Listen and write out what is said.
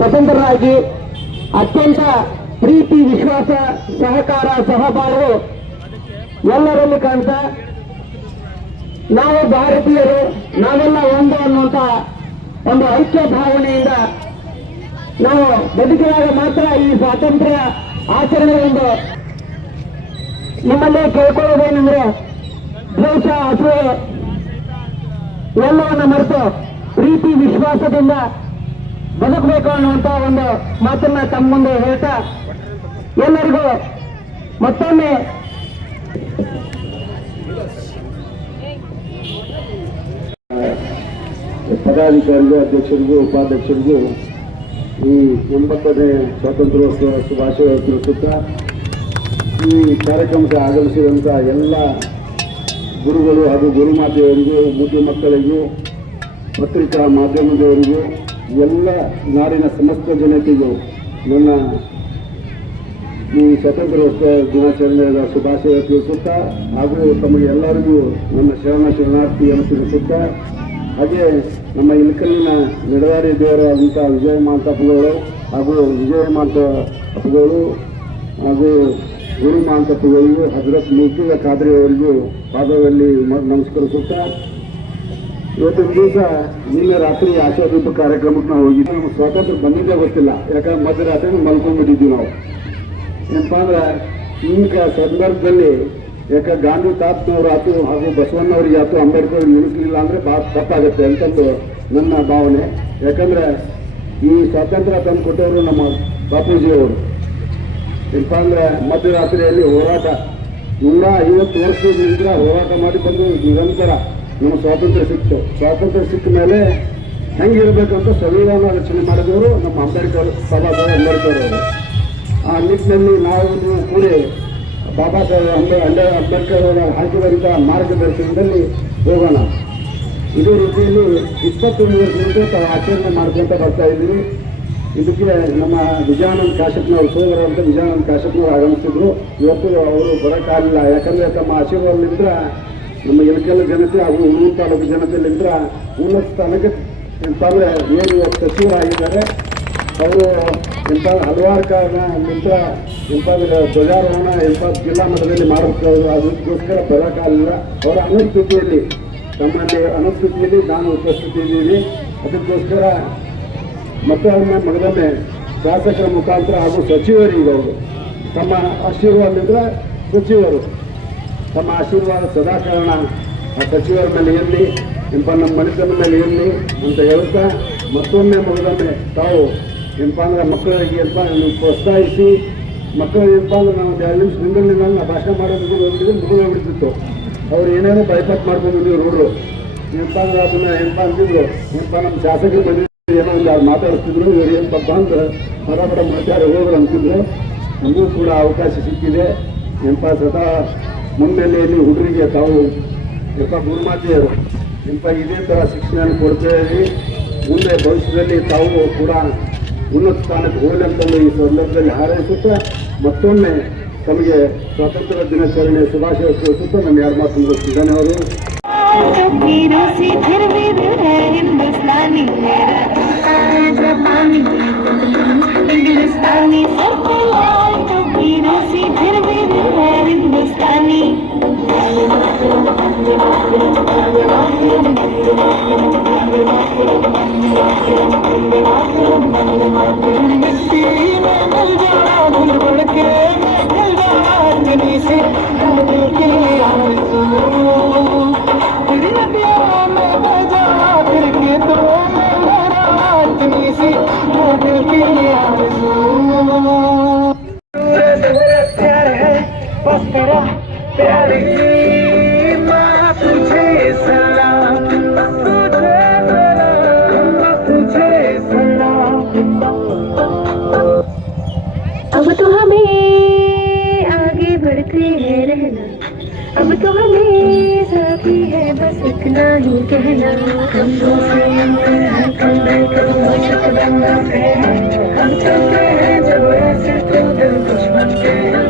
ಸ್ವತಂತ್ರರಾಗಿ ಅತ್ಯಂತ ಪ್ರೀತಿ ವಿಶ್ವಾಸ ಸಹಕಾರ ಸಹಬಾಳ್ವು ಎಲ್ಲರಲ್ಲಿ ಕಾಣ್ತಾ ನಾವು ಭಾರತೀಯರು ನಾವೆಲ್ಲ ಒಂದು ಅನ್ನುವಂತ ಒಂದು ಐಕ್ಯ ಭಾವನೆಯಿಂದ ನಾವು ಬದುಕಿದಾಗ ಮಾತ್ರ ಈ ಸ್ವಾತಂತ್ರ್ಯ ಆಚರಣೆ ಒಂದು ನಿಮ್ಮಲ್ಲಿ ಕೇಳ್ಕೊಳ್ಳೋದೇನೆಂದ್ರೆ ದ್ವೇಷ ಅಸೂಯೆ ಎಲ್ಲವನ್ನ ಮರೆತು ಪ್ರೀತಿ ವಿಶ್ವಾಸದಿಂದ ಬದುಕಬೇಕು ಅನ್ನುವಂತ ಒಂದು ಮಾತನ್ನ ತಮ್ಮ ಮುಂದೆ ಹೇಳ್ತಾ ಎಲ್ಲರಿಗೂ ಮತ್ತೊಮ್ಮೆ ಪದಾಧಿಕಾರಿಗಳು ಅಧ್ಯಕ್ಷರಿಗೂ ಉಪಾಧ್ಯಕ್ಷರಿಗೂ ಈ 80ನೇ ಸ್ವಾತಂತ್ರ್ಯೋತ್ಸವ ಶುಭಾಶಯ ತಿಳಿಸುತ್ತಾ ಈ ಕಾರ್ಯಕ್ರಮಕ್ಕೆ ಆಗಮಿಸಿದಂಥ ಎಲ್ಲ ಗುರುಗಳು ಹಾಗೂ ಗುರುಮಾತೆಯವರಿಗೂ ಮುದ್ದು ಮಕ್ಕಳಿಗೂ ಪತ್ರಿಕಾ ಮಾಧ್ಯಮದವರಿಗೂ ಎಲ್ಲ ನಾಡಿನ ಸಮಸ್ತ ಜನತೆಗೂ ನನ್ನ ಈ ಸ್ವಾತಂತ್ರ್ಯೋತ್ಸವ ದಿನಾಚರಣೆಯ ಶುಭಾಶಯ ತಿಳಿಸುತ್ತಾ ಹಾಗೂ ತಮಗೆ ಎಲ್ಲರಿಗೂ ನನ್ನ ಶರಣಾರ್ಥಿಯನ್ನು ತಿಳಿಸುತ್ತಾ ಹಾಗೆ ನಮ್ಮ ಇಳಕಲ್ಲಿನ ನಿಡವಾಡಿ ದೇವರಾದಂಥ ವಿಜಯ ಮಾಂತಪ್ಪಗಳು ಹಾಗೂ ವಿಜಯ ಮಾಂತಪ್ಪಗಳು ಹಾಗೂ ಗುರು ಮಾಂತಪ್ಪಗಳಿಗೂ ಹಜರತ್ ಮುಫ್ತಿ ಖಾದ್ರಿ ಅವರಿಗೂ ಪಾದದಲ್ಲಿ ನಮಸ್ಕರಿಸುತ್ತಾ ಇವತ್ತಿನ ದಿವಸ ನಿನ್ನೆ ರಾತ್ರಿ ಆಶಾದೀಪ ಕಾರ್ಯಕ್ರಮಕ್ಕೆ ನಾವು ಹೋಗಿದ್ವಿ. ನಮ್ಗೆ ಸ್ವಾತಂತ್ರ್ಯ ಬಂದಿದ್ದೇ ಗೊತ್ತಿಲ್ಲ, ಯಾಕಂದ್ರೆ ಮಧ್ಯರಾತ್ರಿ ಮಲ್ಕೊಂಡ್ಬಿಟ್ಟಿದ್ವಿ ನಾವು. ಏನಪ್ಪ ಅಂದ್ರೆ ಈಗ ಸಂದರ್ಭದಲ್ಲಿ ಯಾಕೆ ಗಾಂಧಿ ತಾತನವ್ರು ಆಯ್ತು ಹಾಗೂ ಬಸವಣ್ಣವ್ರಿಗೆ ಆಯ್ತು ಅಂಬೇಡ್ಕರ್ ನಿಲ್ಲಿಸಲಿಲ್ಲ ಅಂದರೆ ಭಾಳ ತಪ್ಪಾಗುತ್ತೆ ಅಂತಂದು ನನ್ನ ಭಾವನೆ. ಯಾಕಂದ್ರೆ ಈ ಸ್ವಾತಂತ್ರ್ಯ ತಂದು ಕೊಟ್ಟವರು ನಮ್ಮ ಬಾಪೂಜಿಯವರು. ಏನಪ್ಪ ಅಂದ್ರೆ ಮಧ್ಯರಾತ್ರಿಯಲ್ಲಿ ಹೋರಾಟ 150 ವರ್ಷದಿಂದ ಹೋರಾಟ ಮಾಡಿ ಬಂದು ನಿರಂತರ ನಮ್ಮ ಸ್ವಾತಂತ್ರ್ಯ ಸಿಕ್ತು. ಸ್ವಾತಂತ್ರ್ಯ ಸಿಕ್ಕ ಮೇಲೆ ಹೆಂಗಿರಬೇಕಂತ ಸಂವಿಧಾನ ರಚನೆ ಮಾಡಿದವರು ನಮ್ಮ ಅಂಬೇಡ್ಕರ್, ಬಾಬಾ ಸಾಹೇಬ್ ಅಂಬೇಡ್ಕರ್ ಅವರು. ಆ ನಿಟ್ಟಿನಲ್ಲಿ ನಾವು ಕೂಡ ಬಾಬಾ ಸಾಹೇಬ್ ಅಂಬೇಡ್ಕರ್ ಅವರ ಹಾಕಿದಂಥ ಮಾರ್ಗದರ್ಶನದಲ್ಲಿ ಹೋಗೋಣ. ಇದೇ ರೀತಿಯಲ್ಲಿ 21 ವರ್ಷದಿಂದ ತಾವು ಆಚರಣೆ ಮಾಡ್ಕೊಂತ ಬರ್ತಾ ಇದ್ದೀವಿ. ಇದಕ್ಕೆ ನಮ್ಮ ವಿಜಯಾನಂದ ಕಾಶ್ಯಪ್ನವರು ಸೋದರಂತ ವಿಜಯಾನಂದ ಕಾಶ್ಯಪ್ನವರು ಆಗಮಿಸಿದ್ರು. ಇವತ್ತು ಅವರು ಬರೋಕ್ಕಾಗಲಿಲ್ಲ, ಯಾಕಂದರೆ ತಮ್ಮ ಆಶೀರ್ವಾದದಿಂದ ನಮ್ಮ ಇಳಕಲ್ಲ ಜನತೆ ಹಾಗೂ ಹುಣಸೂರು ತಾಲೂಕು ಜನತೆಯಲ್ಲಿಂದ ಉನ್ನತ ಸ್ಥಾನಕ್ಕೆ ಎಂತಂದರೆ ಏನು ಸಚಿವರಾಗಿದ್ದಾರೆ ಅವರು ಎಂಥ ಹಲವಾರು ಕಾರಣದಿಂದ ಎಂಪಾದ್ರೆ ಧ್ವಜಾರೋಹಣ ಜಿಲ್ಲಾ ಮಟ್ಟದಲ್ಲಿ ಮಾಡಬೇಕು. ಅದಕ್ಕೋಸ್ಕರ ಬರೋಕ್ಕಾಗಲಿಲ್ಲ. ಅವರ ಅನುಸ್ಥಿತಿಯಲ್ಲಿ ತಮ್ಮಲ್ಲಿ ಅನುಸ್ಥಿತಿಯಲ್ಲಿ ನಾನು ಉಪಸ್ಥಿತಿ ಇದ್ದೀವಿ. ಅದಕ್ಕೋಸ್ಕರ ಮತ್ತೊಮ್ಮೆ ಮಗದೊಮ್ಮೆ ಶಾಸಕರ ಮುಖಾಂತರ ಹಾಗೂ ಸಚಿವರಿಗೆ ಅವರು ತಮ್ಮ ಆಶೀರ್ವಾದದಿಂದ ಸಚಿವರು ತಮ್ಮ ಆಶೀರ್ವಾದ ಸದಾಕಾರಣ ಆ ಸಚಿವರ ಮೇಲೆ ಇರಲಿ, ನಮ್ಮ ಮನೆತನ ಮೇಲೆ ಇರಲಿ ಅಂತ ಹೇಳ್ತಾ ಮತ್ತೊಮ್ಮೆ ಮಗದೊಮ್ಮೆ ತಾವು ಏನಪ್ಪ ಅಂದ್ರೆ ಮಕ್ಕಳಿಗೆ ನೀವು ಪ್ರೋತ್ಸಾಹಿಸಿ ಮಕ್ಕಳು ಏನಪ್ಪ ಅಂದ್ರೆ ನಾವು 2 ನಿಮಿಷ ನಿಂದಲಿಲ್ಲ ಭಾಷಣ ಮಾಡೋದು ಮುಗಿದೋಗ್ಬಿಡ್ತಿತ್ತು. ಅವ್ರು ಏನೇನೋ ಬೈಪಾಟ್ ಮಾಡ್ಕೊಂಡಿದ್ರು ಹುಡುಗರು. ಏನಪ್ಪ ಅಂದ್ರೆ ಅದನ್ನ ಏನಪ್ಪ ಅಂತಿದ್ರು, ಏನಪ್ಪ ನಮ್ಮ ಶಾಸಕರು ಬಂದಿದ್ರು ಏನೋ ಒಂದು ಯಾರು ಮಾತಾಡಿಸ್ತಿದ್ರು, ಇವ್ರು ಏನಪ್ಪ ಅಂದ್ರೆ ಹೊರಬಡ ಮಾತಾಡಿ ಹೋದ್ರು ಅಂತಿದ್ರು. ನಮಗೂ ಕೂಡ ಅವಕಾಶ ಸಿಕ್ಕಿದೆ. ಏನಪ್ಪ ಸದಾ ಮುನ್ನೆಲೆಯಲ್ಲಿ ಹುಡುಗರಿಗೆ ತಾವು ಗುರುಮಾತೆಯರು ಇದೇ ಥರ ಶಿಕ್ಷಣ ಕೊಡ್ತೇವೆ. ಮುಂದೆ ಭವಿಷ್ಯದಲ್ಲಿ ತಾವು ಕೂಡ ಉನ್ನತ ಸ್ಥಾನಕ್ಕೆ ಹೋಗಲಿ ಅಂತಂದು ಈ ಸಂದರ್ಭದಲ್ಲಿ ಹಾರೈಸುತ್ತಾ ಮತ್ತೊಮ್ಮೆ ತಮಗೆ ಸ್ವಾತಂತ್ರ್ಯ ದಿನಾಚರಣೆ ಶುಭಾಶಯ ತಿಳಿಸುತ್ತಾ ನನ್ನ 2 ಮಾತು ಮುಗಿಸ್ತೀನಿ. ಧನ್ಯವಾದಗಳು. अब तो हमें आगे बढ़ते हैं रहना, अब तो हमें साथी है बस इतना ही कहना। हम चलते हैं जब ऐसे तो दिल कुछ बनते हैं।